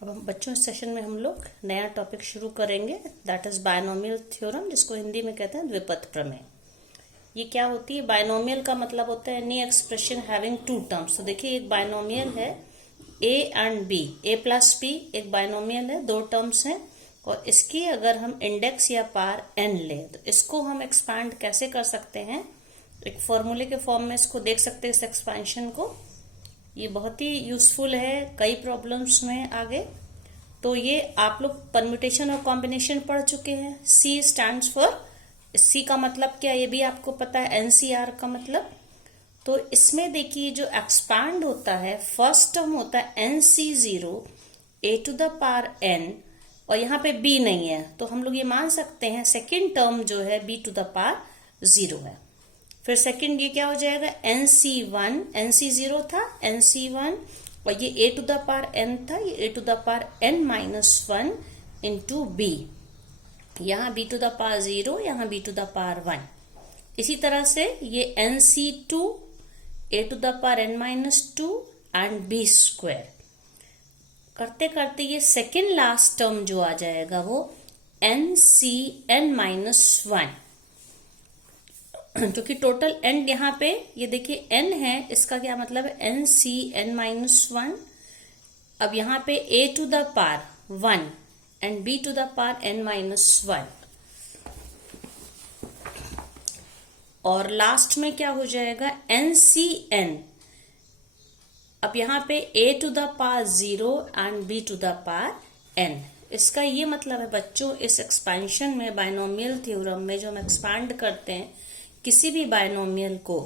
अब हम बच्चों इस सेशन में हम लोग नया टॉपिक शुरू करेंगे, दैट इज बायनोमियल थ्योरम, जिसको हिंदी में कहते हैं द्विपद प्रमेय। ये क्या होती है? बायनोमियल का मतलब होता है any expression having two terms. तो देखिए एक बायनोमियल है A and B, A plus B एक बायनोमियल है, दो टर्म्स हैं और इसकी अगर हम इंडेक्स या पार एन लें तो इसको हम एक्सपांड कैसे कर सकते हैं? एक फॉर्मूले के फॉर्म में इसको देख सकते हैं, इस एक्सपेंशन को। ये बहुत ही यूजफुल है कई प्रॉब्लम्स में आगे। तो ये आप लोग परम्यूटेशन और कॉम्बिनेशन पढ़ चुके हैं। सी स्टैंड्स फॉर, सी का मतलब क्या ये भी आपको पता है, एनसीआर का मतलब। तो इसमें देखिए जो एक्सपांड होता है, फर्स्ट टर्म होता है NC0 a to the power n, और यहाँ पे b नहीं है तो हम लोग ये मान सकते हैं सेकेंड टर्म जो है b टू द पावर 0 है। फिर सेकंड ये क्या हो जाएगा? NC1, NC0 था NC1, और ये a to the power n था, ये a to the power n-1 into b। यहाँ b टू द पावर 0, यहाँ b टू द पावर 1। इसी तरह से ये NC2 a to the power n-2 and b square. करते करते ये सेकेंड लास्ट टर्म जो आ जाएगा वो NCn-1, क्योंकि टोटल n यहाँ पे ये देखिए n है, इसका क्या मतलब है? NCn-1। अब यहाँ पे a to the power 1 and b to the power n-1, और लास्ट में क्या हो जाएगा? NCn। अब यहाँ पे a to the power 0 and b to the power n। इसका ये मतलब है बच्चों, इस एक्सपेंशन में बायनोमियल थ्योरम में जो हम एक्सपांड करते हैं किसी भी बायनोमियल को,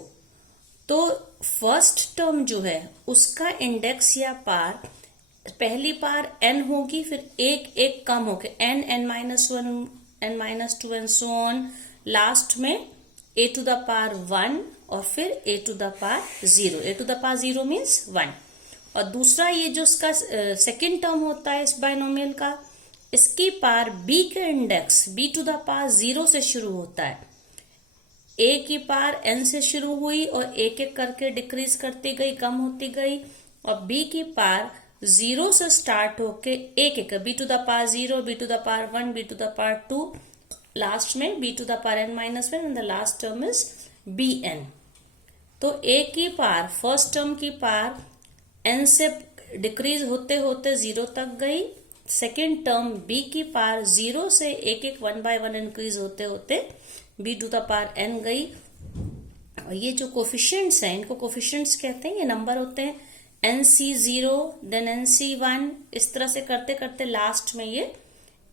तो फर्स्ट टर्म जो है उसका इंडेक्स या पार, पहली पार n होगी, फिर एक एक कम होके n, n-1, n-2 and so on, last में a टू द पावर 1 और फिर a to the power 0। a to the power 0 means 1। और दूसरा ये जो इसका सेकेंड टर्म होता है इस बायनोमियल का, इसकी पार b के index b to the power 0 से शुरू होता है। a की पार n से शुरू हुई और एक एक करके डिक्रीज करती गई, कम होती गई, और b की पार 0 से स्टार्ट होके एक एक, b to the power 0, b to the power 1, b to the power 2, last में b to the power n-1 and the last term is bn। तो a की पार, फर्स्ट टर्म की पार n से डिक्रीज होते होते 0 तक गई, सेकेंड टर्म b की पार 0 से एक एक 1 बाय 1 इंक्रीज होते होते b to the power n गई। और ये जो कोफिशिएंट्स हैं इनको कोफिशिएंट्स कहते हैं, ये नंबर होते हैं NC0 देन NC1, इस तरह से करते करते लास्ट में ये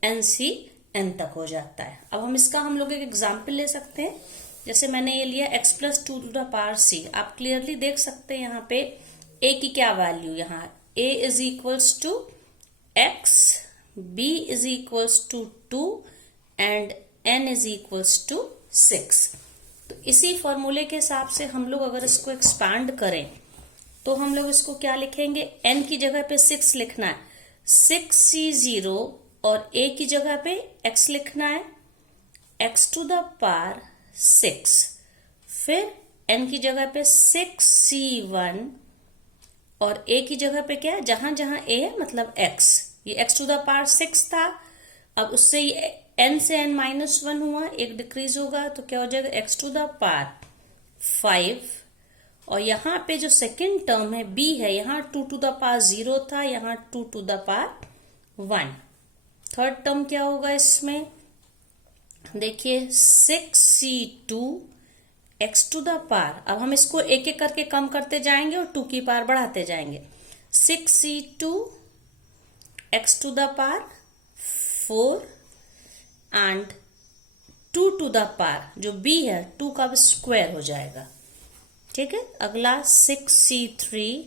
NCn तक हो जाता है। अब हम इसका हम लोग एक एग्जाम्पल ले सकते हैं। जैसे मैंने ये लिया x plus 2 to the power c। आप क्लियरली देख सकते हैं यहाँ पे a की क्या वैल्यू, यहाँ a is equals to x, b is equals to 2 and n is equals to 6। तो इसी फॉर्मूले के हिसाब से हम लोग अगर इसको एक्सपांड करें तो हम लोग इसको क्या लिखेंगे? n की जगह पे 6 लिखना है, 6c0, और a की जगह पे x लिखना है, x टू द पावर 6, फिर n की जगह पे 6c1, और a की जगह पे क्या है? जहां जहां a है मतलब x, ये x टू द पावर 6 था, अब उससे ये n से n-1 हुआ, एक डिक्रीज होगा तो क्या हो जाएगा? x टू द पावर 5, और यहाँ पे जो सेकेंड टर्म है b है, यहाँ 2 टू द पावर 0 था, यहाँ 2 to the power 1। Third term क्या होगा इसमें? देखिए 6c2 x to the power, अब हम इसको एक एक करके कम करते जाएंगे और 2 की पावर बढ़ाते जाएंगे। 6c2 x to the power 4 and 2 to the power, जो b है 2 का स्क्वायर हो जाएगा। ठीक है, अगला 6c3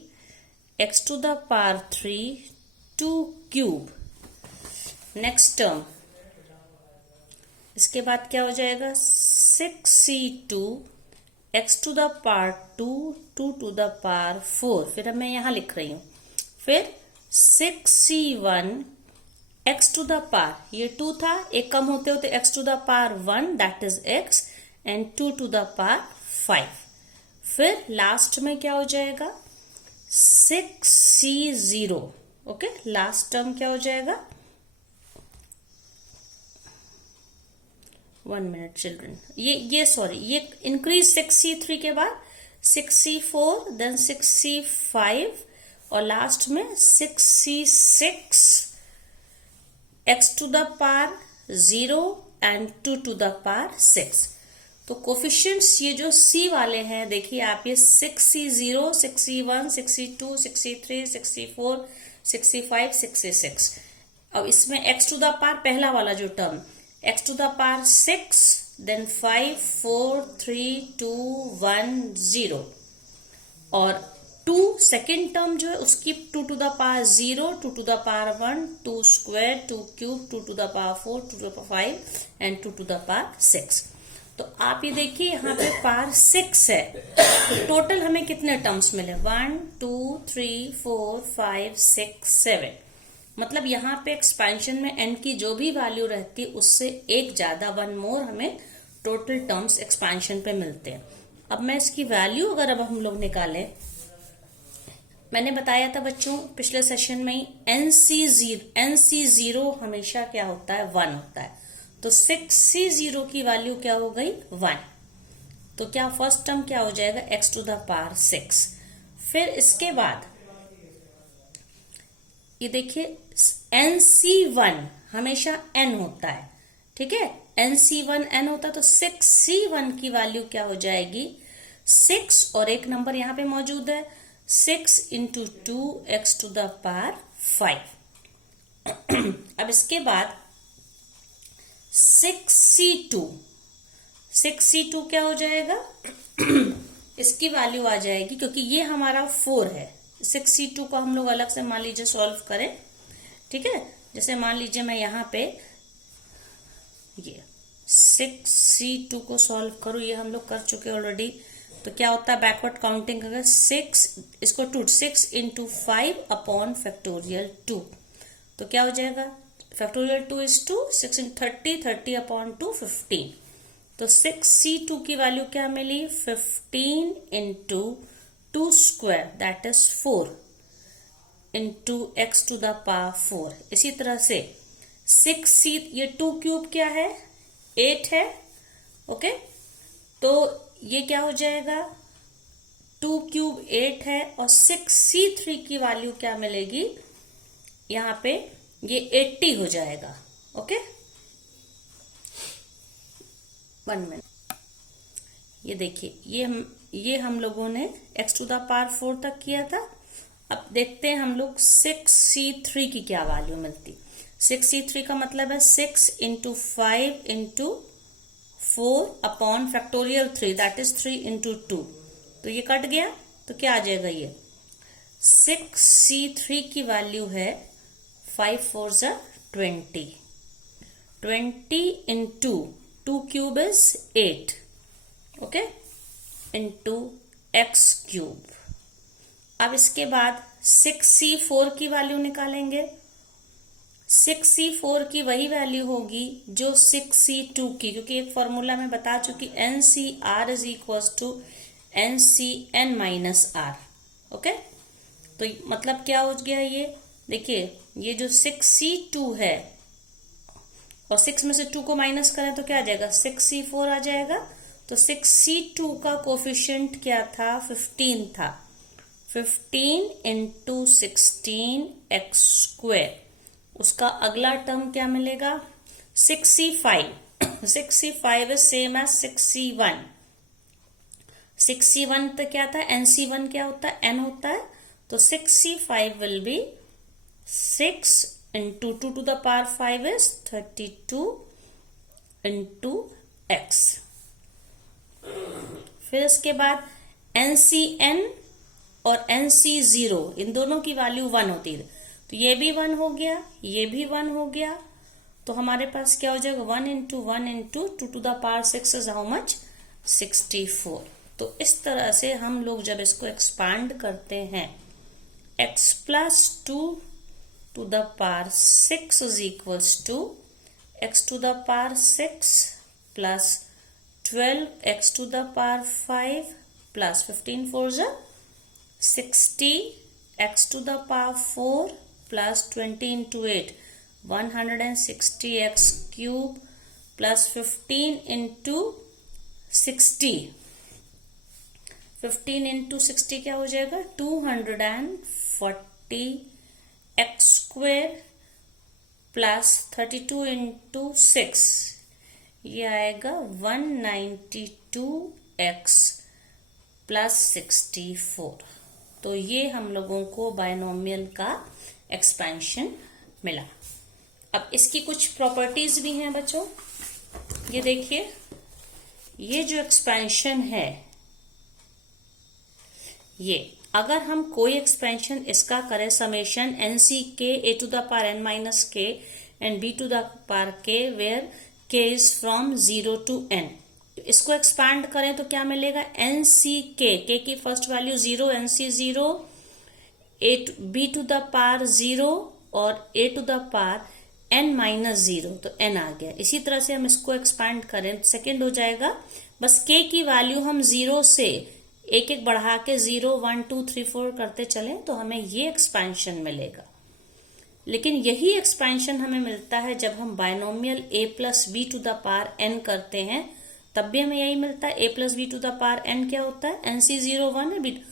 x to the power 3 2 cube. Next term, इसके बाद क्या हो जाएगा? 6c2 x to the power 2 2 to the power 4, फिर मैं यहां लिख रही हूं। फिर 6c1 x to the power, ये 2 था, एक कम होते होते x to the power 1 that is x, and 2 to the power 5। फिर लास्ट में क्या हो जाएगा? 6c0 ओके, लास्ट टर्म क्या हो जाएगा, 1 मिनट चिल्ड्रन, ये सॉरी, ये इंक्रीज 6C3 के बाद 6C4, देन 6C5 और लास्ट में 6C6, x to the power 0 and 2 to the power 6। तो कोफिशिएंट्स ये जो C वाले हैं, देखिए आप, ये 6C0, 6C1, 6C2, 6C3, 6C4, 6C5, 6C6। अब इसमें x टू द पावर पहला वाला जो term, x to the power 6, then 5, 4, 3, 2, 1, 0 और 2 सेकेंड टर्म जो है उसकी 2 to the power 0, 2 to the power 1, 2 square, 2 cube, 2 to the power 4, 2 to the power 5 and 2 to the power 6। तो आप ये देखिए यहाँ पे पावर 6 है, तो टोटल हमें कितने टर्म्स मिले, 1, 2, 3, 4, 5, 6, 7। मतलब यहाँ पे एक्सपेंशन में n की जो भी वैल्यू रहती है उससे एक ज्यादा, 1 मोर हमें टोटल टर्म्स एक्सपेंशन पे मिलते हैं। अब मैं इसकी वैल्यू अगर अब हम लोग निकालें, मैंने बताया था बच्चों पिछले सेशन में ही, NC0 हमेशा क्या होता है, 1 होता है। तो 6C0 की वैल्यू क्या हो गई, 1। तो क्या फर्स्ट टर्म क्या हो जाएगा, x टू द पावर 6। फिर इसके बाद ये देखिए NC1 हमेशा n होता है, ठीक है, NC1 n होता है। तो 6C1 की वैल्यू क्या हो जाएगी, 6 और एक नंबर यहाँ पे मौजूद है, 6 into 2 x to the power 5। अब इसके बाद 6C2 क्या हो जाएगा, इसकी वैल्यू आ जाएगी, क्योंकि ये हमारा 4 है, 6C2 को हम लोग अलग से मान लीजिए सॉल्व करें, ठीक है। जैसे मान लीजिए मैं यहाँ पे ये 6C2 को सॉल्व करूँ, ये हम लोग कर चुके ऑलरेडी। तो क्या होता है, बैकवर्ड काउंटिंग अगर 6 इसको 6 इंटू 5 अपॉन फैक्टोरियल 2, तो क्या हो जाएगा, फैक्टोरियल 2 is 2, 6 into 30, 30 अपॉन 2, 15। तो 6C2 की वैल्यू क्या मिली, 15 into 2 square that is 4 into x to the power 4। इसी तरह से 6C, ये 2 क्यूब क्या है, 8 है, ओके। तो ये क्या हो जाएगा, 2 क्यूब 8 है, और 6C3 की वैल्यू क्या मिलेगी, यहाँ पे ये 80 हो जाएगा, ओके। 1 मिनट, ये देखिए, ये हम लोगों ने x टू द पावर 4 तक किया था। अब देखते हैं हम लोग 6C3 की क्या वैल्यू मिलती। 6C3 का मतलब है 6 into 5 into 4 upon factorial 3 that is 3 into 2। तो ये कट गया, तो क्या आ जाएगा, ये 6C3 की वैल्यू है 5 4 जा 20, 20 into 2 cube is 8, okay, into x cube. अब इसके बाद 6C4 की वैल्यू निकालेंगे। 6C4 की वही वैल्यू होगी जो 6C2 की, क्योंकि एक फॉर्मूला में बता चुकी, NCR is equal to NCN minus R, okay. तो मतलब क्या हो गया, ये देखिए, ये जो 6C2 है और 6 में से 2 को माइनस करें तो क्या आ जाएगा, 6C4 आ जाएगा। तो 6C2 का कोफिशिएंट क्या था, 15 था, 15 इंटू 16 x स्क्वायर। उसका अगला टर्म क्या मिलेगा, 6C5 6C5 is same as 6C1। 6C1 तो क्या था, NC1 क्या होता है, n होता है। तो 6C5 will be 6 into 2 to the power 5 is 32 into x। फिर इसके बाद NCN और NC0 इन दोनों की वैल्यू 1 होती है, तो ये भी 1 हो गया, ये भी 1 हो गया। तो हमारे पास क्या हो जाएगा, 1 into 1 into 2 to the power 6 is how much, 64। तो इस तरह से हम लोग जब इसको एक्सपांड करते हैं, x plus 2 to the power 6 is equals to x to the power 6 plus 12 x to the power 5 plus 15 4 जा 60 x to the power 4 plus 20 into 8 160x cube plus 15 into 60 15 into 60 क्या हो जाएगा 240x स्क्वायर प्लस 32 इंटू 6 ये आएगा 192x plus 64। तो ये हम लोगों को बायनोमियल का एक्सपेंशन मिला। अब इसकी कुछ प्रॉपर्टीज भी हैं बच्चों, ये देखिए, ये जो एक्सपेंशन है, ये अगर हम कोई एक्सपेंशन इसका करें summation n C k a to the power n minus k and b to the power k where k is from 0 to n, इसको एक्सपैंड करें तो क्या मिलेगा एन सी के की first value 0, n C 0, b to the power 0 और a to the power n minus 0, तो n आ गया। इसी तरह से हम इसको एक्सपैंड करें सेकेंड हो जाएगा, बस k की वैल्यू हम 0 से एक एक बढ़ा के 0 1 2 3 4 करते चलें तो हमें ये एक्सपेंशन मिलेगा। लेकिन यही एक्सपेंशन हमें मिलता है जब हम binomial a plus b to the power n करते हैं, तब भी हमें यही मिलता है। a plus b to the power n क्या होता है, एन सी 0 1 है, b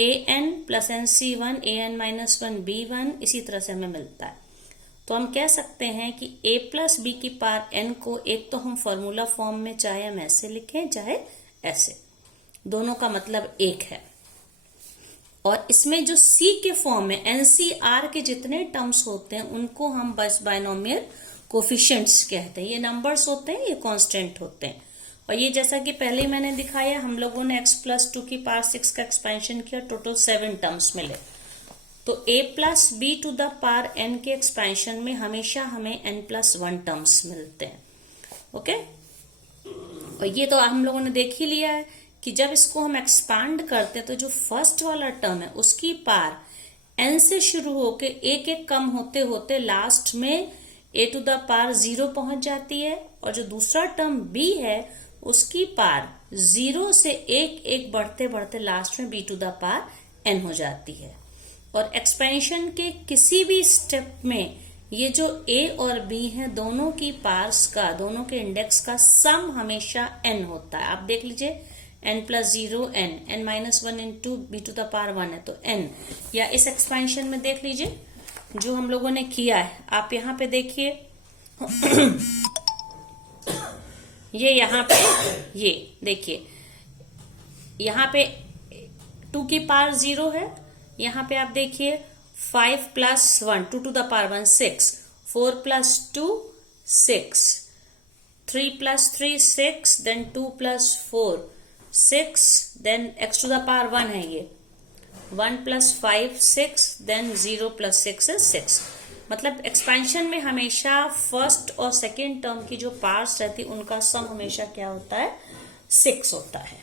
a n plus n c 1 a n minus 1 b 1, इसी तरह से हमें मिलता है। तो हम कह सकते हैं कि a प्लस बी की पावर n को एक तो हम फॉर्मूला फॉर्म में चाहे हम ऐसे लिखें चाहे ऐसे, दोनों का मतलब एक है। और इसमें जो c के फॉर्म में एनसीआर के जितने टर्म्स होते हैं उनको हम बस बायनोमियल कोफिशिएंट्स कहते हैं। ये नंबर्स होते हैं, ये कांस्टेंट होते हैं। और ये जैसा कि पहले मैंने दिखाया, हम लोगों ने x प्लस 2 की पावर 6 का एक्सपेंशन किया, टोटल 7 टर्म्स मिले। तो a plus b to the power n के एक्सपेंशन में हमेशा हमें n प्लस 1 टर्म्स मिलते हैं। ओके, और ये तो हम लोगों ने देख ही लिया है कि जब इसको हम एक्सपांड करते हैं तो जो फर्स्ट वाला टर्म है उसकी पावर n से शुरू होके एक एक कम होते होते लास्ट में a टू द पावर 0 पहुंच जाती है, और जो दूसरा टर्म b है उसकी पावर 0 से एक एक बढ़ते बढ़ते लास्ट में b to the power n हो जाती है। और एक्सपेंशन के किसी भी स्टेप में ये जो a और b हैं दोनों की पार्स का, दोनों के इंडेक्स का सम हमेशा n होता है। आप देख लीजिए n plus 0 n minus 1 into b to the power 1 है तो n, या इस एक्सपेंशन में देख लीजिए जो हम लोगों ने किया है, आप यहाँ पे देखिए ये यहाँ पे, ये देखिए यहाँ पे 2 की पावर 0 है, यहाँ पे आप देखिए 5 plus 1 2 to the power 1 6, 4 plus 2 6, 3 plus 3 6, then 2 plus 4 6, then x to the power 1 है, ये 1 प्लस 5 6, देन 0 प्लस 6 है 6। मतलब एक्सपेंशन में हमेशा फर्स्ट और सेकेंड टर्म की जो पार्ट्स रहती उनका सम हमेशा क्या होता है 6 होता है।